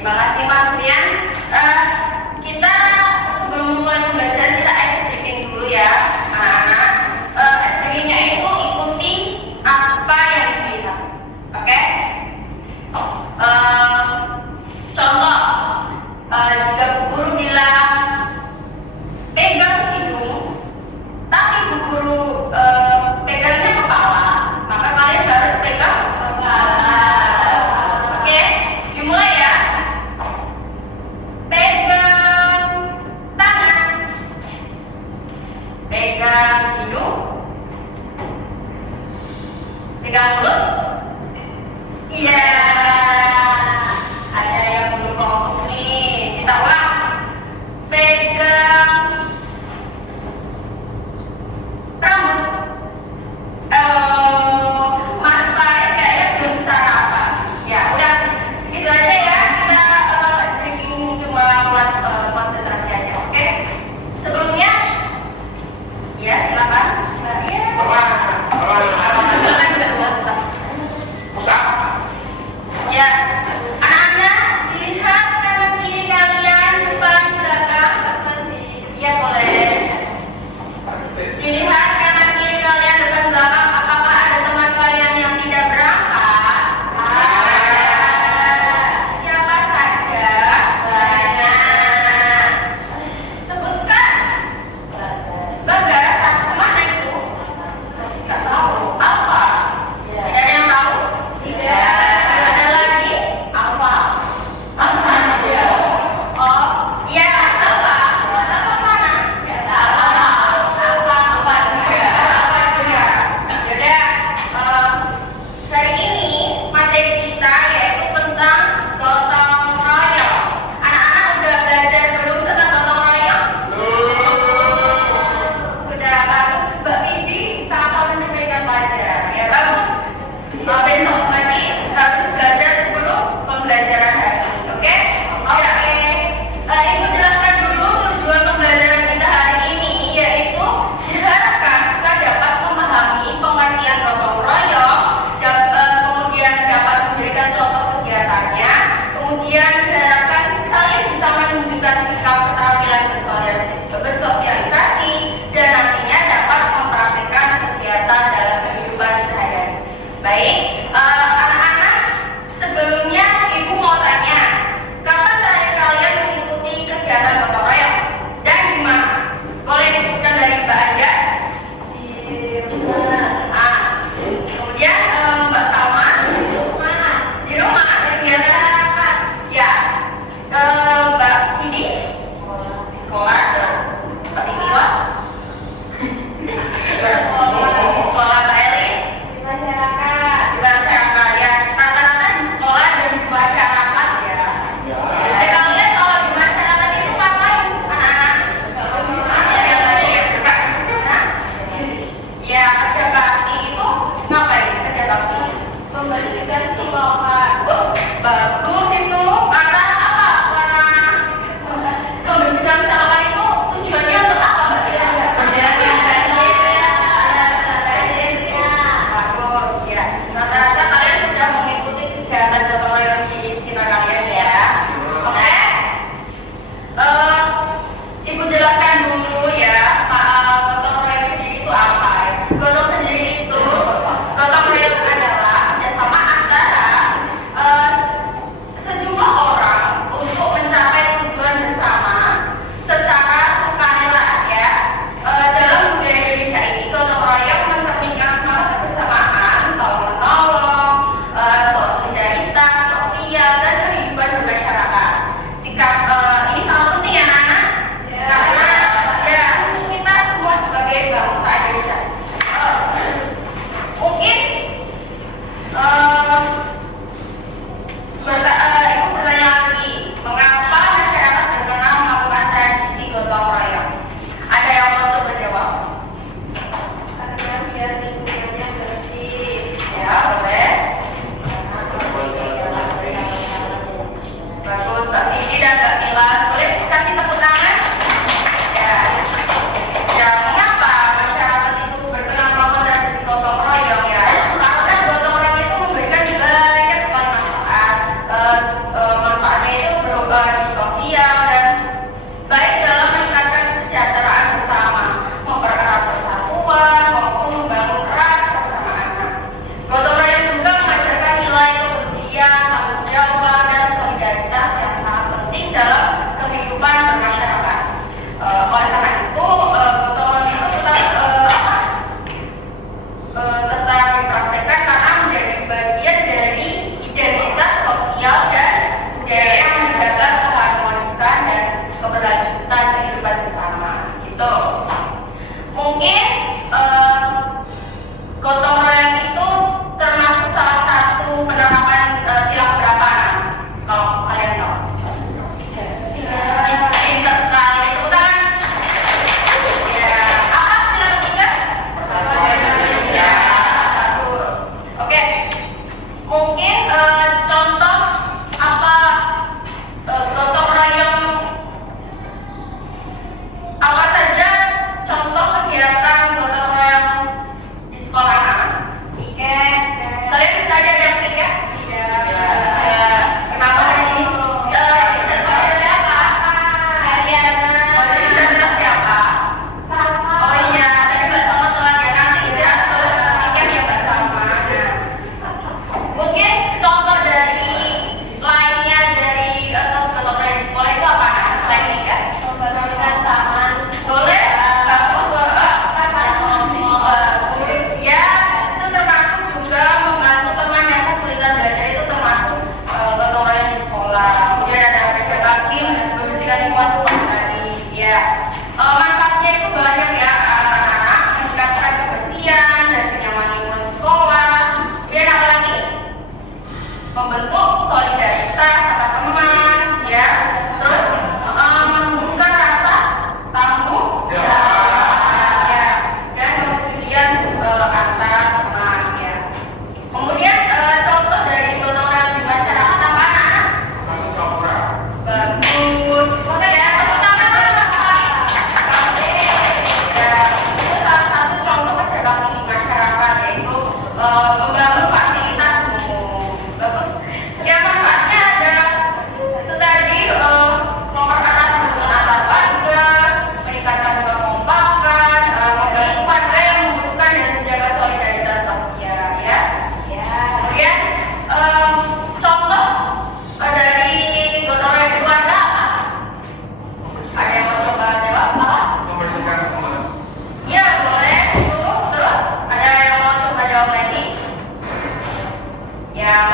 Terima kasih Mas Rian. Kita sebelum mulai pembelajaran kita ice breaking dulu ya, anak-anak. Ice breakingnya itu ikuti apa yang dibilang, oke? Contoh, jika Bu Guru bilang pegang hidung, tapi Bu Guru pegangnya kepala, maka kalian harus pegang kepala. Oke, dimulai ya. Pegang tangan. dalam kehidupan bermasyarakat. Oleh karena itu, gotong royong itu tetap dipraktekkan karena menjadi bagian dari identitas sosial dan budaya yang menjaga keharmonisan dan keberlanjutan kehidupan bersama. Gitu. Mungkin gotong royong itu termasuk salah satu penerapan sila keberapaan. Kalau kalian tahu. Pintar sekali. Tepuk tangan. Ya, apa sila ketiga? Persatuan Indonesia. Oke. Mungkin contoh apa gotong royong, apa saja contoh kegiatan gotong royong di sekolah anak? Piket. Kalian tadi ada yang piket? Tidak. Kenapa hari ini? Contohnya siapa? Ariana. Dari sana siapa? Sama. Oh iya, tadi Mbak Sama telah ya. Nanti istirahat kalau piket ya Mbak Sama. Mungkin contoh dari lainnya dari gotong royong di sekolah itu apa? Selain piket? Membersihkan taman. Boleh? Bagus. Ya, itu termasuk juga membantu teman yang kesulitan belajar, itu termasuk gotong royong di sekolah. Kemudian ada kerja bakti, membersihkan lingkungan seperti tadi. Ya, manfaatnya itu banyak ya, anak-anak meningkatkan kebersihan dan kenyamanan lingkungan sekolah. Kemudian apa lagi? Membentuk solidaritas antar teman, ya. Terus menumbuhkan rasa tanggung jawab, ya, dan kemudian antar teman, ya. Kemudian contoh dari gotong royong di masyarakat apa anak? Bagus. Ya, tepuk tangan dulu Mas. Ya, itu salah satu contoh kerja bakti di masyarakat, yaitu membangun fasilitas umum. Bagus. Ya, manfaatnya ada itu tadi, mempererat hubungan antar warga, meningkatkan kekompakan, membantu warga yang membutuhkan dan menjaga solidaritas sosial, ya. Kemudian contoh dari gotong royong keluarga apa? Ada yang mau coba jawab apa? Iya, boleh. Itu terus ada yang mau coba jawab lagi? Yang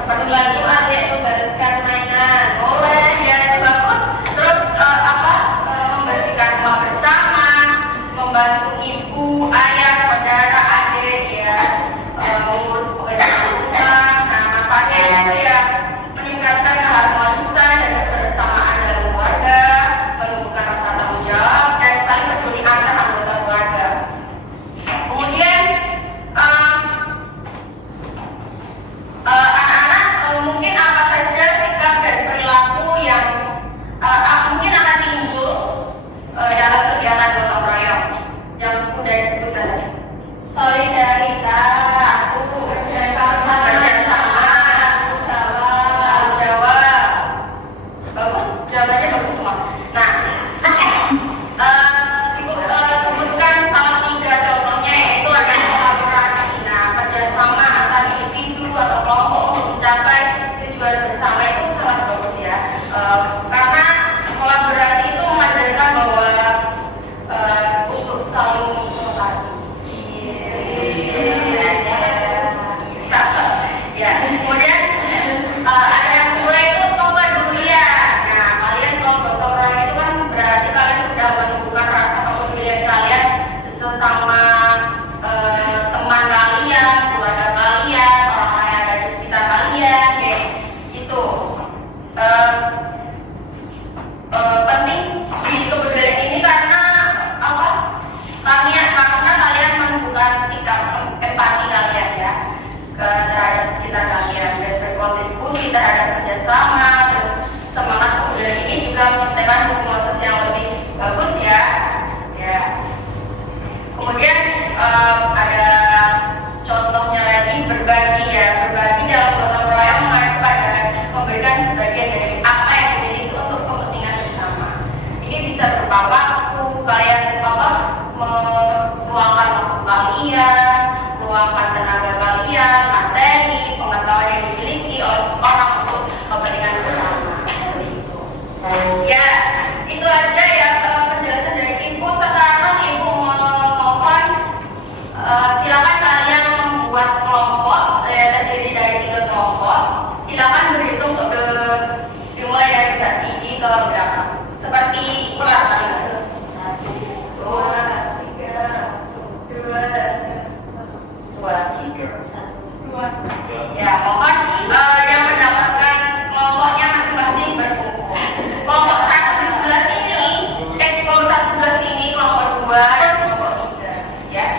seperti lagi ada yang membereskan mainan. Boleh, ya, itu bagus. Terus membersihkan rumah bersama, membantu ibu, ayah, saudara, adik, ya, mengurus pekerjaan rumah. Nah, manfaatnya itu ya meningkatkan keharmonisan dan kebersamaan dalam keluarga, menumbuhkan rasa tanggung jawab dan saling peduli antar anggota keluarga. Kemudian anak-anak mungkin apa saja sikap dan perilaku yang mungkin akan timbul dalam kegiatan gotong royong yang sudah disebutkan tadi. Solidaritas, kerjasama, tanggung jawab. Bagus, jawabannya bagus semua. Nah, Ibu sebutkan salah 3 contohnya, yaitu ada kolaborasi. Nah, kerjasama antar individu atau kelompok untuk mencapai tujuan bersama itu sangat bagus ya. Karena kolaborasi itu mengajarkan bahwa untuk saling melengkapi. Ya, kemudian ada yang kedua itu kepedulian. Nah, kalian kalau gotong royong itu kan berarti kalian sudah menumbuhkan rasa kepedulian kalian sesama teman kalian, keluarga kalian, orang-orang yang ada di sekitar kalian, kayak gitu. ke belakang seperti ular tadi. 1, 2, 3, 2, 2. Ya, mohon yang mendapatkan kelompoknya masing-masing berkumpul. Kelompok 1 di sebelah sini, kelompok 1 sebelah sini, kelompok 2 dan kelompok 3. Ya.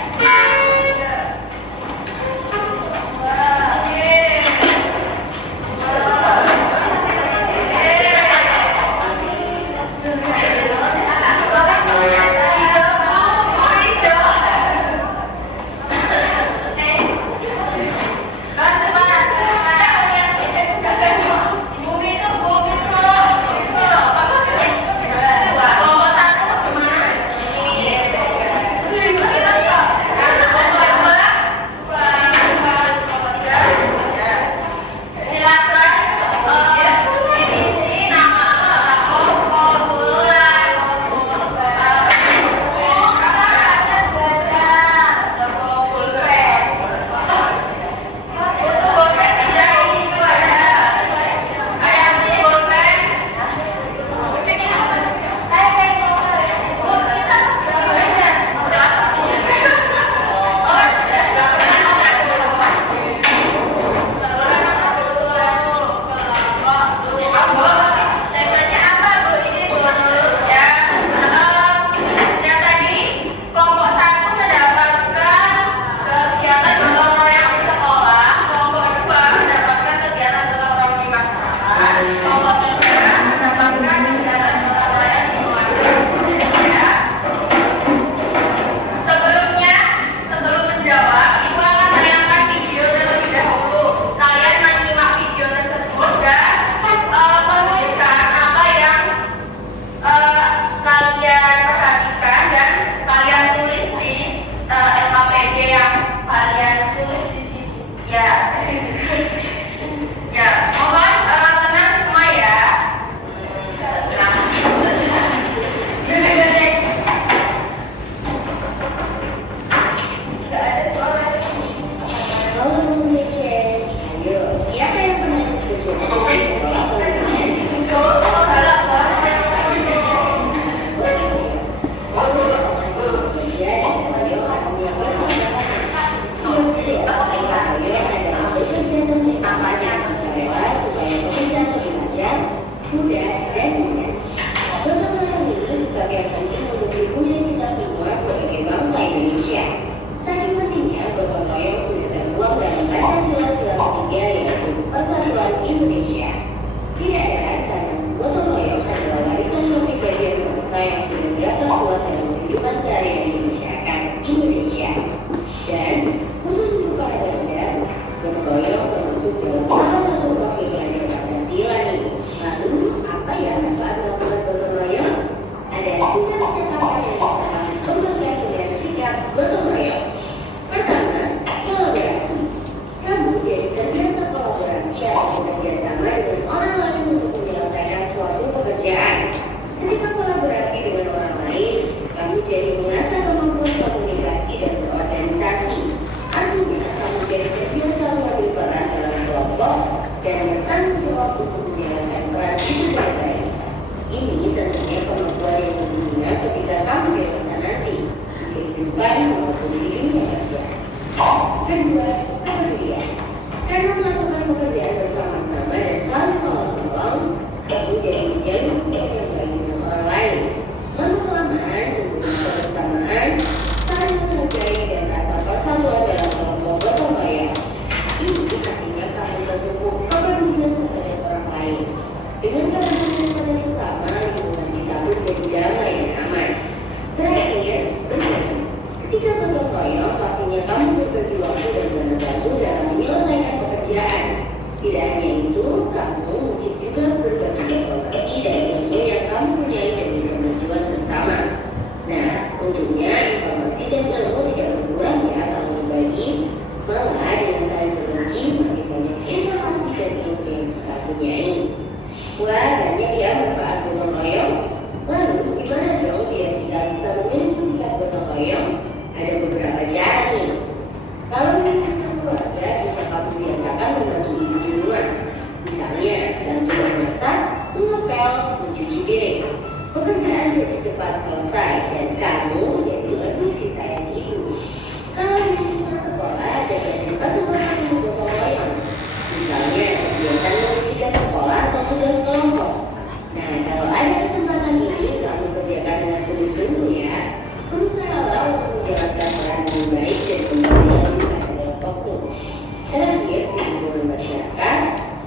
cuci piring. Pekerjaan jadi cepat selesai dan kamu jadi lebih disayang ibu. Kalau di lingkungan sekolah ada banyak kesempatan untuk gotong royong. Misalnya kegiatan membersihkan sekolah atau tugas kelompok. Nah, kalau ada kesempatan ini kamu kerjakan dengan sungguh-sungguh ya. Berusahalah untuk menjalankan peran yang baik dan kembali yang lebih pada fokus. Terakhir, di lingkungan masyarakat,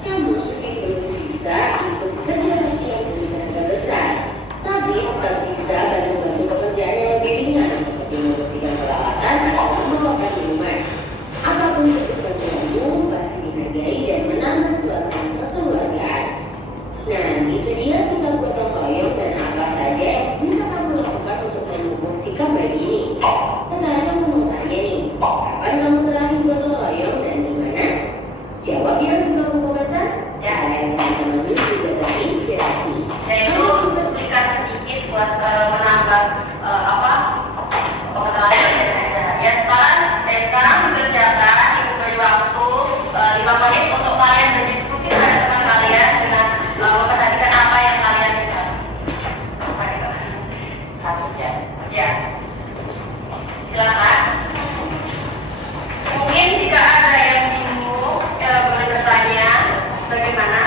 kamu mungkin belum bisa ikut kerja bakti yang demi tenaga besar, tapi tetap bisa bantu-bantu pekerjaan yang lebih ringan seperti membersihkan peralatan atau membawakan minuman. Apapun bentuk bantuanmu pasti dihargai dan menambah suasana kekeluargaan. Nah, itu dia sikap gotong royong dan apa saja yang bisa kamu lakukan untuk mendukung sikap baik ini. Sekarang aku mau tanya nih, kapan kamu terakhir gotong royong dan di mana? Jawab ya di kolom komentar. Supaya teman-teman juga terinspirasi. Yaitu cuplikan sedikit buat menambah pengetahuan aja. Ya sekarang dikerjakan, ibu beri waktu 5 menit untuk kalian berdiskusi pada teman kalian dengan memperhatikan apa yang kalian lihat. Ya, silakan. Mungkin jika ada yang bingung, boleh bertanya. Bagaimana?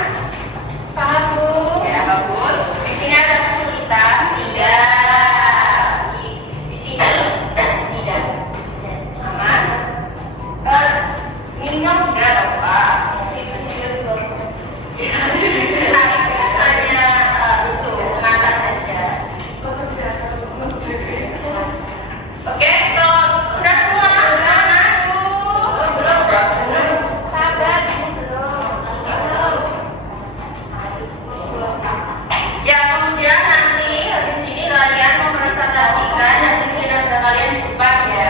Paham Bu? Ya bagus. Di sini ada kesulitan? Tidak. Di sini tidak. Aman? Minimal tidak dong Pak. Hanya untuk mengatas saja. Oke, kalau sudah semua, anak-anak, belum. Sabar, belum. Ya, kemudian nanti habis ini kalian mempresentasikan hasil kinerja kalian di depan ya.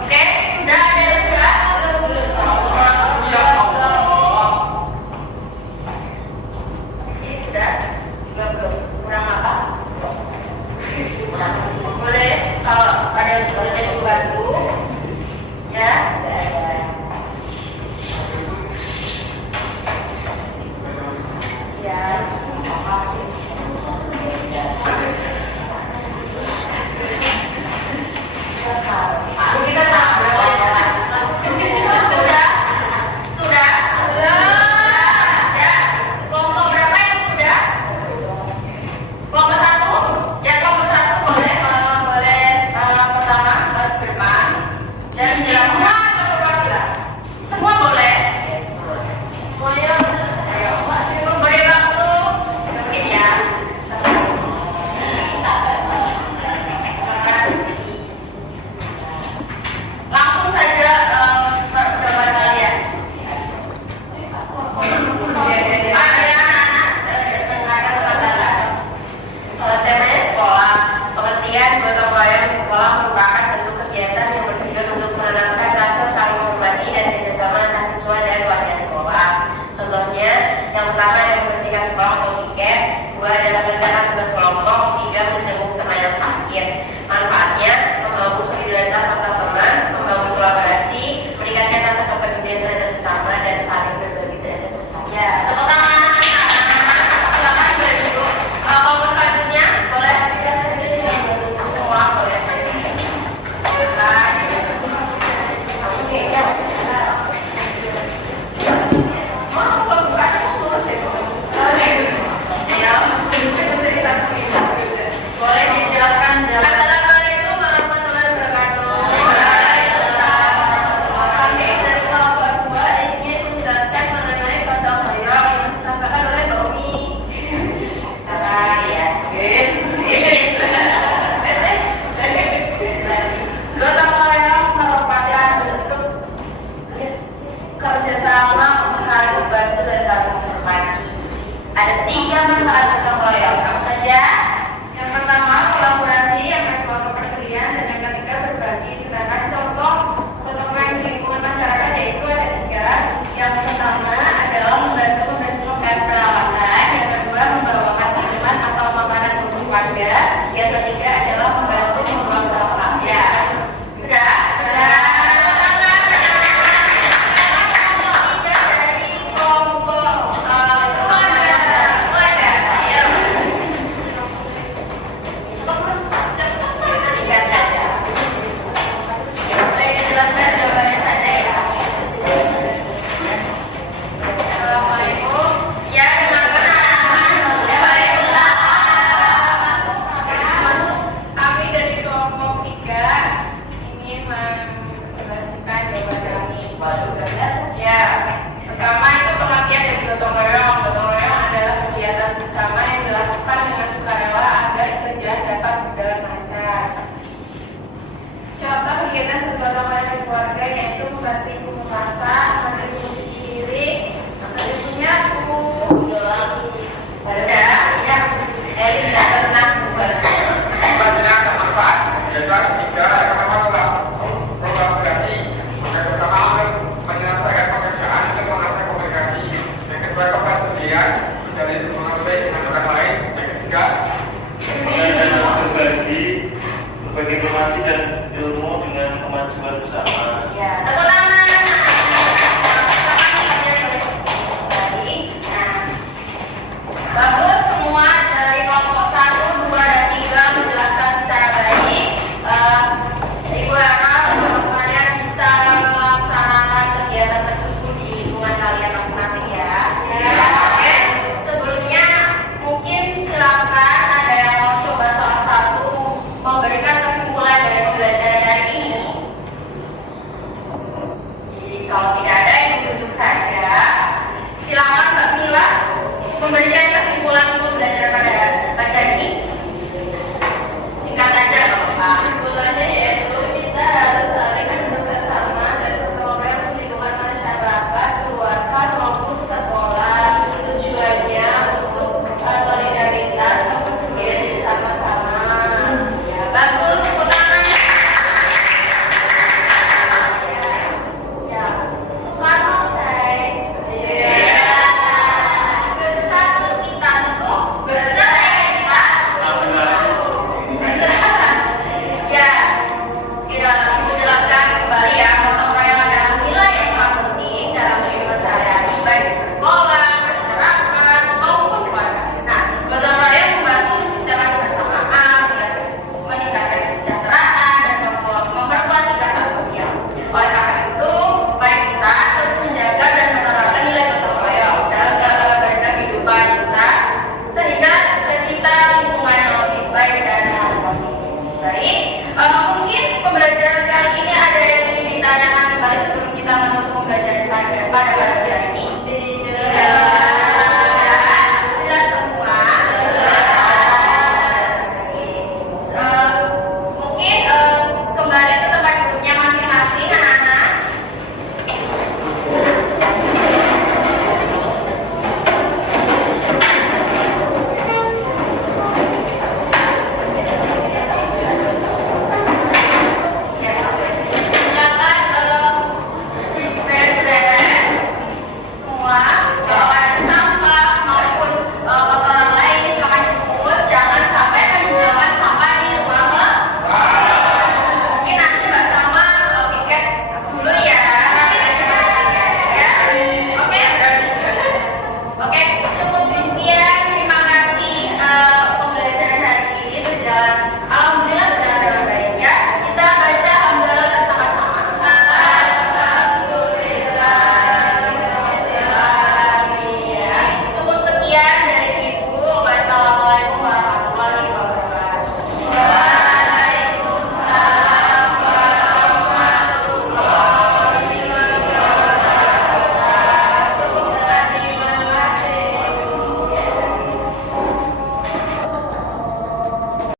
Oke, sudah ada yang sudah? Di sini sudah? Belum. Kurang apa? Boleh kalau ada yang sudah jadi bantu ya. Ya. Kita tahu berapa ya? Sudah. Ya. Kelompok berapa yang sudah? Kelompok 1. Ya, kelompok 1 boleh pertama ke depan dan menjelaskan semua boleh. Semuanya. Ayo. Beri waktu mungkin ya. Langsung saja jawaban kalian. Temanya sekolah. Pengertian gotong royong di sekolah merupakan bentuk kegiatan yang bertujuan untuk menanamkan rasa barangkali sebelum kita masuk ke